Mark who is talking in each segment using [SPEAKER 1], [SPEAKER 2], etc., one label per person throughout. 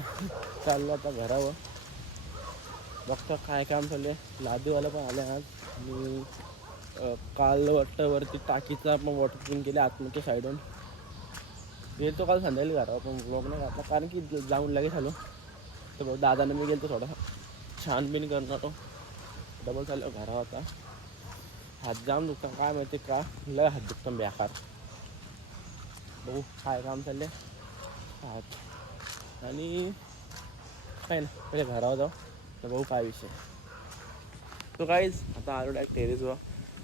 [SPEAKER 1] चाललं आता घरावर बघतो काय काम चाललंय. आहे लादीवाला पण आले आज. मी काल वाटतं वरती टाकीचा पण वॉटर प्रूफ केले आतमध्ये साईडून. येतो काल संध्याकाळी घरावर पण ब्लॉग नाही घातला कारण की जाऊन लगेच आलो. तर भाऊ दादाने मी गेलो थोडासा छानबीन करणार तो. डबल चाललो घरावर आता. हात जाम दुखता काय माहिती का? लय हात दुखतं बेकार. बघू काय काम चालले हात आणि काय ना पहिले घरावर जाऊ. तर बघू काय विषय. तो काहीच आता आलो डायरेक्ट टेरेसवर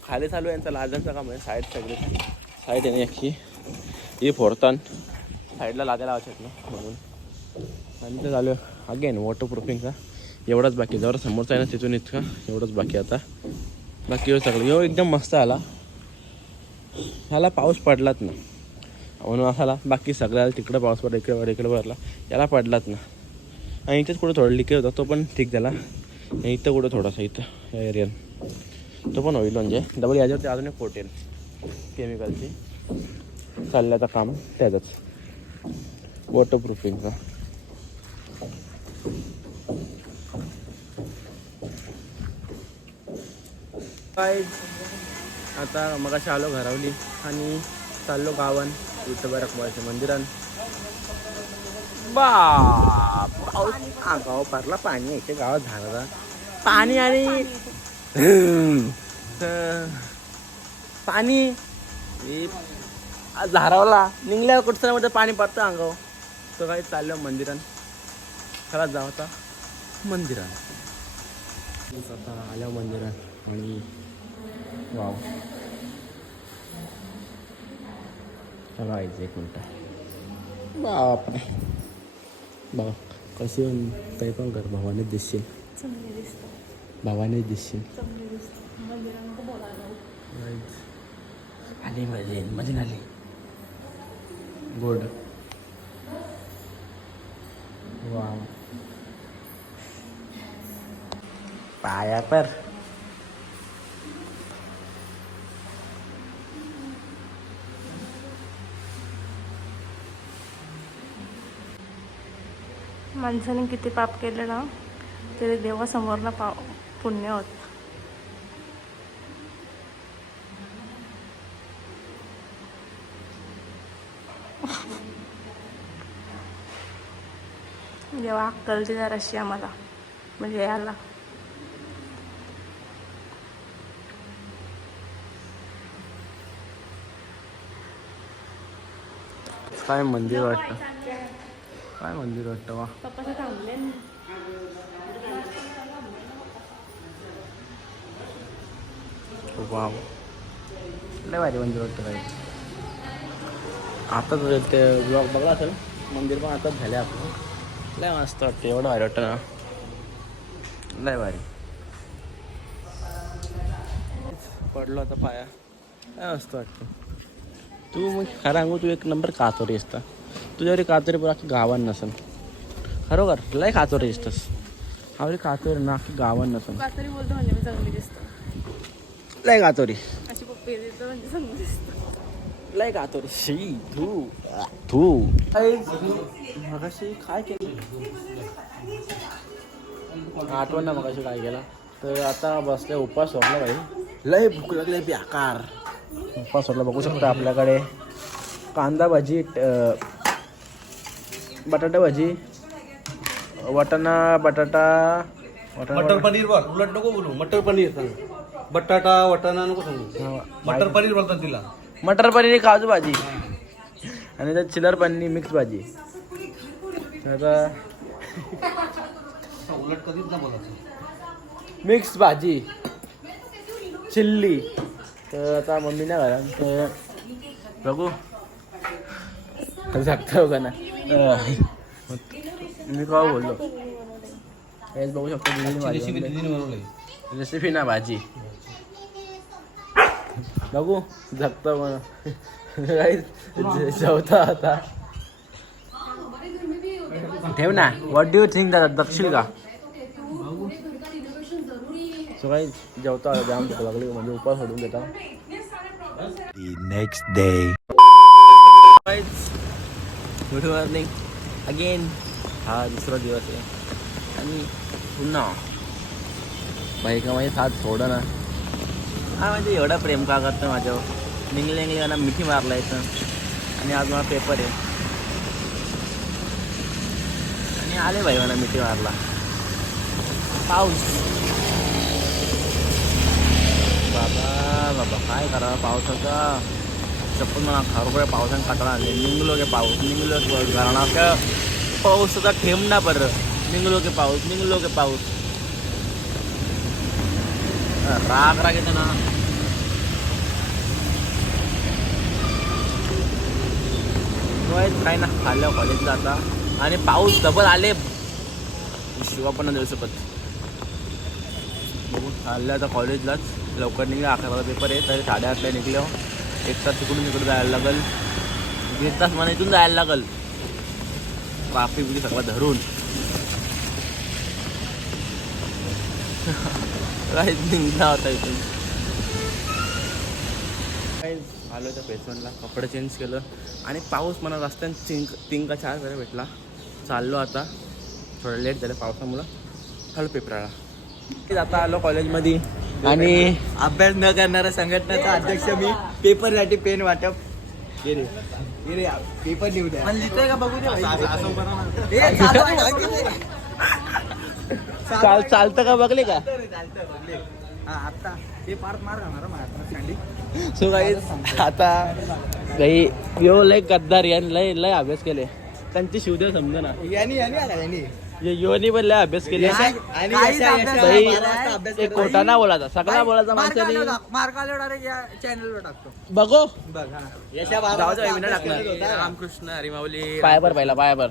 [SPEAKER 1] खाली चालू आहे यांचा लाजांचं काम आहे साईड सगळी. साईड आहे अख्खी ही. फोडतान साईडला लागायला आवश्यक ना म्हणून. आणि ते चालू आहे. अगेन वॉटर प्रूफिंगचा एवढाच बाकी जवळ समोरचा आहे ना तिथून इतका. एवढंच बाकी आता. बाकी सगळं. यो एकदम मस्त आला. ह्याला पाऊस पडलाच ना असाला बाकी सगळ्याला तिकडं पाऊस पडला इकडे पडला इकडे पडला याला पडलाच ना. आणि इथेच कुठं थोडं लिकेज होता तो पण ठीक झाला. इथं कुठं थोडासा इथं या एरियात तो पण होईल म्हणजे. डबल याच्यावरती अजून एक फोटेल केमिकलची चालल्याचं काम त्याचंच. वॉटरप्रूफिंगचं काय आता मग आलो घरावली आणि चाललो गावन. विठोबा रखमाच्या मंदिरान बाप पाऊस हा गाव भरला पाणी यायच्या गावात झाला पाणी आणि पाणी. हे झारावला निघल्या कुठचं मध्ये पाणी पडतं अंगाव तो काही चाललो मंदिरात. खराच जा आता मंदिरात. आता आल्या मंदिरात आणि वाव. चला एक मिनटं. बापरे बघा कशी पण काही पण कर? भावाने दिसशील.
[SPEAKER 2] चांगले दिसतं.
[SPEAKER 1] भावाने दिसशील.
[SPEAKER 2] बोलायला
[SPEAKER 1] आली मजे मजा आली गोड. वाव पाया पर.
[SPEAKER 2] माणसाने किती पाप केले ना तरी देवासमोर ना पा पुण्य होत. जेव्हा अक्कल दिला अशी आम्हाला म्हणजे याला.
[SPEAKER 1] काय मंदिर वाटतं? काय मंदिर वाटतं वा
[SPEAKER 2] पप्पा थांबले
[SPEAKER 1] वाव. लय भारी मंदिर वाटतं काही आता तर ते ब्लॉग बघला असेल मंदिर पण आताच झाले आपलं. लय मस्त वाटतं एवढं भारी वाटतं ना. लय भारी. पडलो आता पाया. काय मस्त वाटतं. तू मग खरं सांगू तू एक नंबर कातोरी असता? तुझ्यावरी कातोरी पुरा गावान नसन. खरोखर लय कातोरी असतंस आवरी कातोरी ना की गावान नसन.
[SPEAKER 2] बोलतो म्हणजे मी चांगली दिसतं.
[SPEAKER 1] लय कातोरी
[SPEAKER 2] अशी पप्पी देतो म्हणजे चांगली दिसतं.
[SPEAKER 1] लय गातो रे शी तू तू मगाशी काय केलं? आठवण ना मगाशी काय केलं? तर आता बसले उपास सोडला भाई लय भूक लागले बेकार उपास सोडला बघू शकता आपल्याकडे. कांदा भाजी बटाटा भाजी वाटाणा बटाटा
[SPEAKER 3] मटर पनीर बोल उलट नको बोलू मटर पनीर सांग. बटाटा वटाणा नको सांगू. मटर पनीर बोलतात तिला.
[SPEAKER 1] मटर पनीर काजू भाजी. आणि त्यात चिलर पनीर मिक्स भाजी. आता
[SPEAKER 3] उलट कधीच ना बोलायचं.
[SPEAKER 1] मिक्स भाजी. चिल्ली. तर आता मम्मी नाही घरात तर बघू. जगतो का ना. मी का बोललो. हेच बघू शकतो
[SPEAKER 3] रेसिपी दिदीने
[SPEAKER 1] ना भाजी बघू जगतो मग जेवता आता ठेव ना. व्हॉट डू यू थिंक दादा दक्षिण का? सो काही जेवता जाम लागली म्हणजे उपास सोडून देता
[SPEAKER 4] next day.
[SPEAKER 1] Good morning again हा दुसरा दिवस आहे. आणि पुन्हा. बायका माझी साथ सोडं ना. हा म्हणजे एवढा प्रेम का करतं माझ्यावर? निघले निघले ना मिठी मारला इथं. आणि आज मला पेपर आहे. आणि आले भाई मला मिठी मारला. पाऊस. बाबा बाबा काय करावा? पावसाचा चप्पल मला खरोखर पावसान कटाळा आले निघलो की पाऊस निघलो के घराणा का पाऊसाचा ठेम ना बरं निघलो की पाऊस निघलो की पाऊस राग राग येतो ना काही काय ना खाल्ल्या कॉलेजला आता आणि पाऊस डबल आले। शिवा पण नाही देऊ शकत बघू खाल्ल्या आता कॉलेजलाच लवकर निघलं अकराला पेपर आहे तरी साडेआठला निघलो हो। एक तास तिकडून इकडे जायला लागल. दीड तास मला इथून जायला लागल. ट्राफिक बिफिक सगळं धरून. काहीच निघला होता इथून. काही आलो त्या पेसमेंटला कपडे चेंज केलं. आणि पाऊस मला रस्त्यानं तीन तीन का चार वेळा भेटला. चाललो आता. थोडं लेट झालं पावसामुळं. हॅलो पेपराला. आता आलो कॉलेजमध्ये आणि
[SPEAKER 5] अभ्यास न करणारा संघटनेचा अध्यक्ष मी. पेपरसाठी पेन वाटप. पेपर लिहू द्या. लिहितोय का बघू दे?
[SPEAKER 1] चाल चालतं का? बघले का?
[SPEAKER 5] आता ते पार्ट मार घालणार महात्मा गांधी
[SPEAKER 1] सो काही आता काही यो लय गद्दार याने लय लय अभ्यास केले. त्यांची शिवदेव समजा ना.
[SPEAKER 5] यांनी यांनी आला यांनी.
[SPEAKER 1] ये योनी पण लय अभ्यास केले.
[SPEAKER 5] आणि काहीच यशा- अभ्यास यशा-
[SPEAKER 1] नाही.
[SPEAKER 5] बारा वाजता अभ्यास
[SPEAKER 1] एक
[SPEAKER 5] करतो.
[SPEAKER 1] खोटा ना बोलायचा सगळा बोलायचा
[SPEAKER 5] मार्क
[SPEAKER 1] माणसाने.
[SPEAKER 5] आल्यावर टाक- मार्क आल्यावर डायरेक्ट या चॅनलवर टाकतो.
[SPEAKER 1] बघो.
[SPEAKER 5] बघ हा. यशा बारा
[SPEAKER 1] जाऊ
[SPEAKER 5] वाजता
[SPEAKER 1] जाऊ, मी नाही
[SPEAKER 5] अभ्यास
[SPEAKER 1] टाकणार.
[SPEAKER 5] करत होता.
[SPEAKER 3] रामकृष्ण हरिमावली
[SPEAKER 1] पायावर पहिला पायावर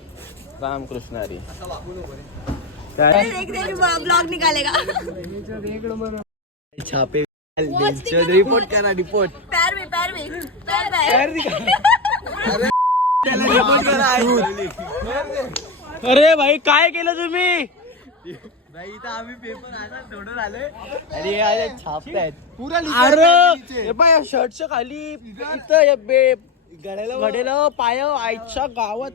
[SPEAKER 1] रामकृष्ण हरी. काय?
[SPEAKER 6] ब्लॉग निकालेगा.
[SPEAKER 5] छापे रिपोर्ट करा रिपोर्ट
[SPEAKER 6] पैर में पैर में पैर पैर
[SPEAKER 5] रिपोर्ट करा
[SPEAKER 1] अरे भाई काय केलं तुम्ही?
[SPEAKER 5] भाई इथं आम्ही पेपर आता सोडून आलोय आणि अरे छापतायत पुरा
[SPEAKER 1] अरे हे पाय शर्टच्या खाली इथं पाय आईच्या गावात.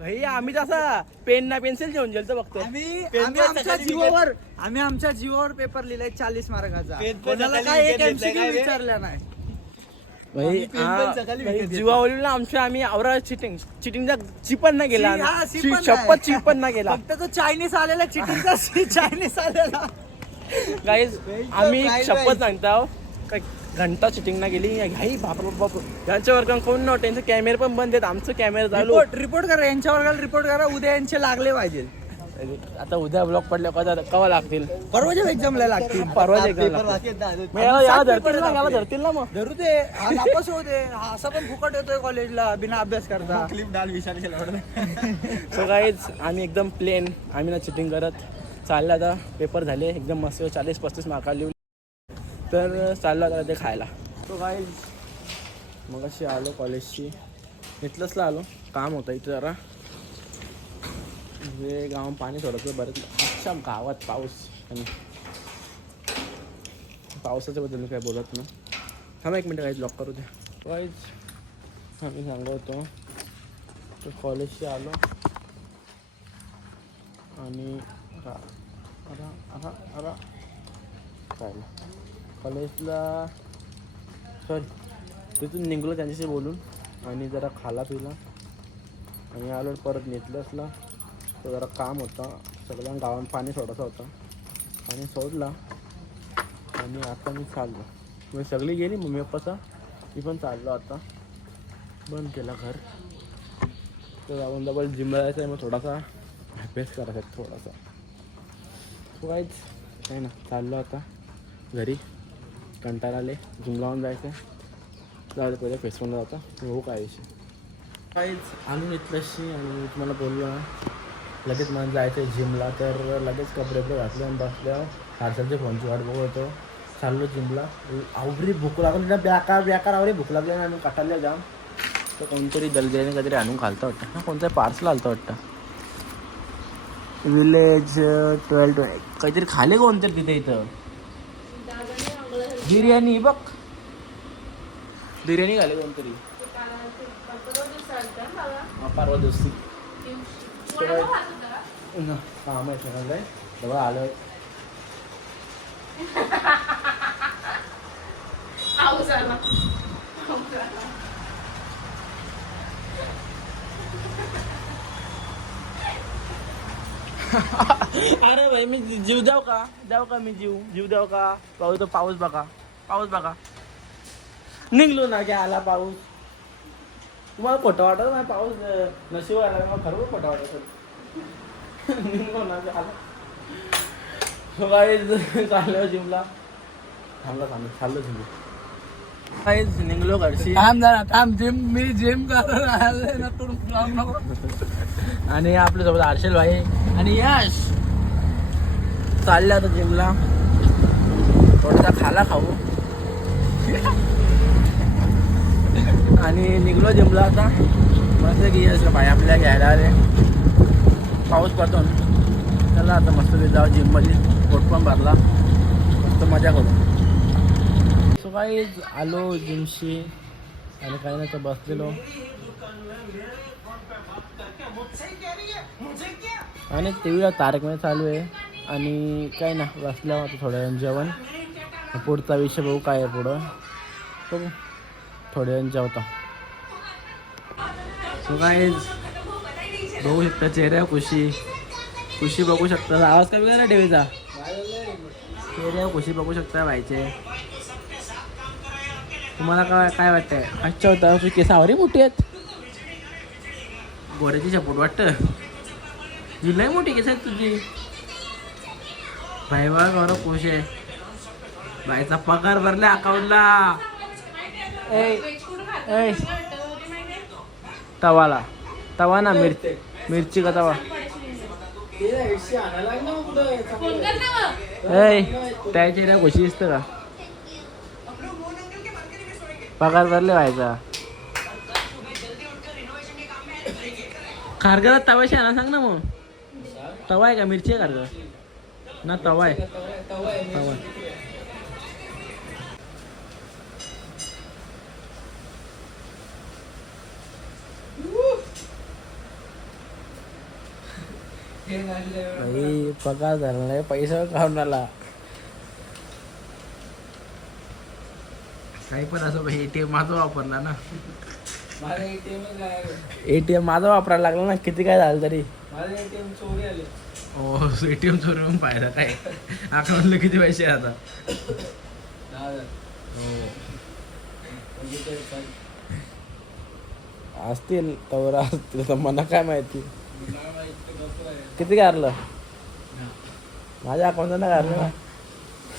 [SPEAKER 1] भाई आम्ही तसा पेन ना पेन्सिल घेऊन गेलतो बघतो.
[SPEAKER 5] आम्ही आम्ही आमच्या जीवावर आम्ही आमच्या जीवावर पेपर लिहिलाय चाळीस मार्काचा. कोणाला काय एक विचारल्या नाही.
[SPEAKER 1] भाई
[SPEAKER 5] pen पण सकाळी विकत घेतला.
[SPEAKER 1] जीवावरील आमच्या आम्ही आवरा चिटिंग चिटिंगचा चिपन ना गेला
[SPEAKER 5] ची- हा, ची पण नाही.
[SPEAKER 1] शपथ चिपन ना गेला.
[SPEAKER 5] फक्त तो चायनीज आलेला चिटिंगचा चायनीज आलेला.
[SPEAKER 1] गाईज आम्ही
[SPEAKER 5] prize
[SPEAKER 1] शपथ
[SPEAKER 5] आहे.
[SPEAKER 1] सांगतो काय घंटा चिटिंग ना गेली. घाई बाप रे बाप. यांच्या वर्गात कोण नव्हतं? त्यांचे कॅमेरे पण बंद आहेत. आमचं कॅमेरा चालू.
[SPEAKER 5] रिपोर्ट रिपोर्ट करा. यांच्या वर्गाला रिपोर्ट करा. उद्या यांचे लागले पाहिजे.
[SPEAKER 1] आता उद्या ब्लॉक पडल्या कवा कवा लागतील?
[SPEAKER 5] परवाच्या एक्झामला लागतील.
[SPEAKER 1] परवाच्या मग याला धरतील ना याला धरतील ना मग.
[SPEAKER 5] धरू दे. हा नापास होऊ दे. हा असा पण फुकट येतोय कॉलेजला बिना अभ्यास करता. क्लिप डाल विशाल
[SPEAKER 1] सो गाईज आम्ही एकदम प्लेन आम्ही ना चिटिंग करत. चाललं आता पेपर झाले एकदम मस्त चाळीस पस्तीस मार्का लिहून तर चाललं आता ते खायला. सो गाईज मग अशी आलो कॉलेजची इथलंचला आलो. काम होतं इथं जरा. हे गावात पाणी सोडायचं बरंच अच्छा गावात पाऊस. आणि पावसाच्या बद्दल मी काय बोलत ना थांबा एक मिनटं काहीच लॉक करू द्या. वाईज आम्ही सांगत होतो तर कॉलेजशी आलो. आणि चालेल. कॉलेजला सॉरी तिथून निघलो त्यांच्याशी बोलून. आणि जरा खाला पिला आणि आलो परत नेतलंसला तो जरा काम होता. सगळ्या गावात पाणी सोडायचं होतं. पाणी सोडला. आणि आता मी चाललो. मी सगळी गेली मम्मी पप्पाचा. मी पण चाललो आता. बंद केला घर. तर जाऊन डबल जिम जायचं आहे मग थोडासा अभ्यास करायचा आहे थोडासा. हो, तो काहीच नाही ना चाललो आता. घरी. कंटाळा आले जिम लावून जायचं आहे जाऊ पहिले फेसवून जाता हो काय विषय. काहीच आणून इथलंशी आणि मी तुम्हाला बोललो. ना लगेच मला जायचं आहे जिमला तर लगेच कपडे वगैरे घातले आणि बसल्यावर हारसलच्या फोनची वाट बघत होतो. चाललो जिमला. आवरी भूक लागली ना बेकार बेकार आवरी भूक लागली ना आणि कटाले जाम. तर कोणतरी दलदरीने काहीतरी आणून घालतं वाटतं. हा कोणतं पार्सल आलतं वाटतं. विलेज ट्वेल्व ट्वेल्व काहीतरी खाले कोणतरी तिथे इथं? बिर्याणी बघ. बिर्याणी खाले कोणतरी? परवा दिवशी काम आहे तेव्हा आलो
[SPEAKER 2] पाऊस आला
[SPEAKER 1] अरे भाई मी जीव द्याव का द्याव का मी जीव जीव द्याव का पाऊस तो पाऊस बघा पाऊस बघा निघलो ना की आला पाऊस तुम्हाला खोटं वाटत नाही पाऊस नशीब आला मला खरं खोटं वाटत निघलो चाललो जिमला थांबला चाललो जिम काहीच निघलो घरशी
[SPEAKER 5] थांब जरा थांब जिम मी जिम करून
[SPEAKER 1] आणि आपल्यासोबत हर्षल भाई आणि यश. चालले आता जिमला. थोडासा खाला खाऊ. आणि निघलो जिमला आता. मस्त की यश भाई आपल्या घ्यायला आले. पाऊस पडतो चला आता मस्त जाऊ जिममध्ये. पोट पण भरला. मस्त मजा करू. सो काही आलो जिमशी आणि काही नाही तर बसलेलो. आणि टी तारकमध्ये म्हणजे चालू आहे. आणि काय ना बसल्या आता थोड्या वेळ जेवण पुढचा विषय बघू काय आहे पुढं. बघू. थोड्या वेळ जेवता. सो काय बघू शकता चेहऱ्या खुशी. खुशी बघू शकता. आवाज कमी करा टीव्हीचा चेहऱ्या खुशी बघू शकता भाईचे तुम्हाला काय काय वाटतंय? अच्छा होता तुझी केस आवरी मोठी आहेत? गोऱ्याची शपथ वाटतं? ही लय मोठी केस आहेत तुझी. भाई बा गौरव खुश आहे. बाईचा पगार भरला अकाउंटला तवाला. तवा ना मिरची. मिरची का तवा? त्याची ना खुशी दिसतं का? पगार भरले व्हायचा. खारगरात तवाशी आणा सांग ना मग. तवा आहे का? मिरची आहे खारगर ना तवा आहे. तवा भाई पगार झाला नाही पैसा खाऊन आला. काही पण असं भाई एटीएम माझा वापरला ना.
[SPEAKER 5] माझा एटीएम
[SPEAKER 1] एटीएम माझा वापरायला लागला ना किती काय झालं तरी.
[SPEAKER 5] माझा एटीएम चोरी आले.
[SPEAKER 1] हो एटीएम चोरी होऊन पाहिला काय? अकाउंटला किती पैसे आता?
[SPEAKER 5] हजार. म्हणजे
[SPEAKER 1] असतील तवर असतील तर मला काय माहिती. किती काढलं माझ्या काढलं ना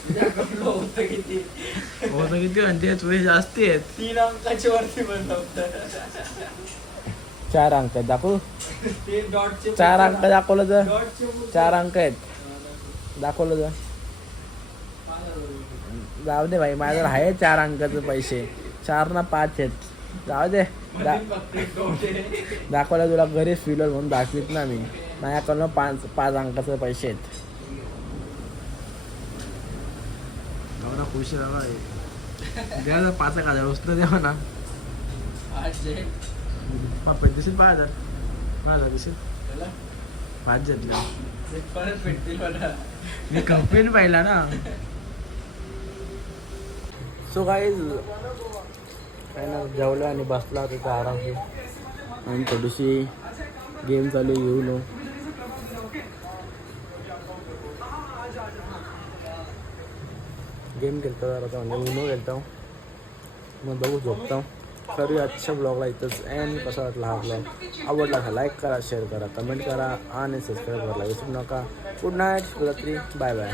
[SPEAKER 5] तुझ्या account ला होतं किती?
[SPEAKER 1] म्हणजे जास्त आहेत.
[SPEAKER 5] तीन अंकाच्या वरती पण नव्हतं.
[SPEAKER 1] चार अंक आहेत. दाखवू? चार अंक दाखवलं तर
[SPEAKER 5] पण-
[SPEAKER 1] चार अंक आहेत. दाखवलं तर जाऊ दे भाई माझ्याकडे आहे चार अंकाचे पैसे. चार ना पाच आहेत. जाऊ दे. दा दाखवलं तुला घरी फिलर म्हणून दाखवीत ना मी. माझ्याकडनं पाच पाच अंकाचे पैसे आहेत. एवढा खुश द्या ना पाच एक हजार वस्तू द्यावा ना. पाच दिसेल पाच हजार. पाच हजार दिसेल. पाच
[SPEAKER 5] मला.
[SPEAKER 1] मी कंप्लेंट पाहिला ना. सो काही काय ना जेवलं आणि बसला तिथं आरामशी आणि थोडीशी गेम चालू घेऊ नो गेम खेळतो जरा म्हणजे उनो खेळतो. मग बघू झोपतो. करूया आजच्या ब्लॉगला इथंच. एंड कसा वाटला हा ब्लॉग आवडला का? लाईक करा शेअर करा कमेंट करा आणि सबस्क्राईब करायला विसरू नका. गुड नाईट रात्री बाय बाय